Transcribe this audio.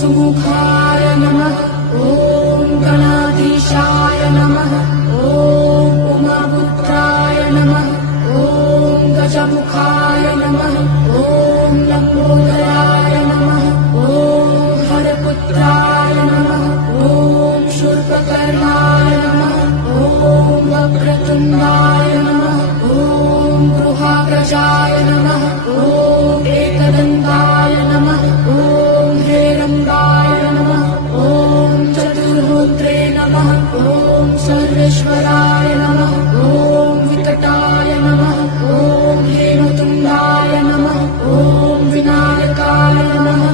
सुमुखाय नमः। ॐ गणाधीशाय नमः। ॐ उमापुत्राय नमः। ॐ गजमुखाय नमः। ॐ लम्बोदराय नमः। ॐ हरपुत्राय नमः। ॐ शूर्पकर्णाय नमः। ॐ वक्रतुण्डाय नमः। ॐ गृहाग्रजाय नमः। ॐ एकदन्ताय नमः। ॐ हेरम्बाय नमः। ॐ चतुर्मुद्रे नमः। ॐ सर्वेश्वराय नमः। ॐ विकटाय नमः। ॐ हेमतुण्डाय नमः। ॐ विनायकाय नमः।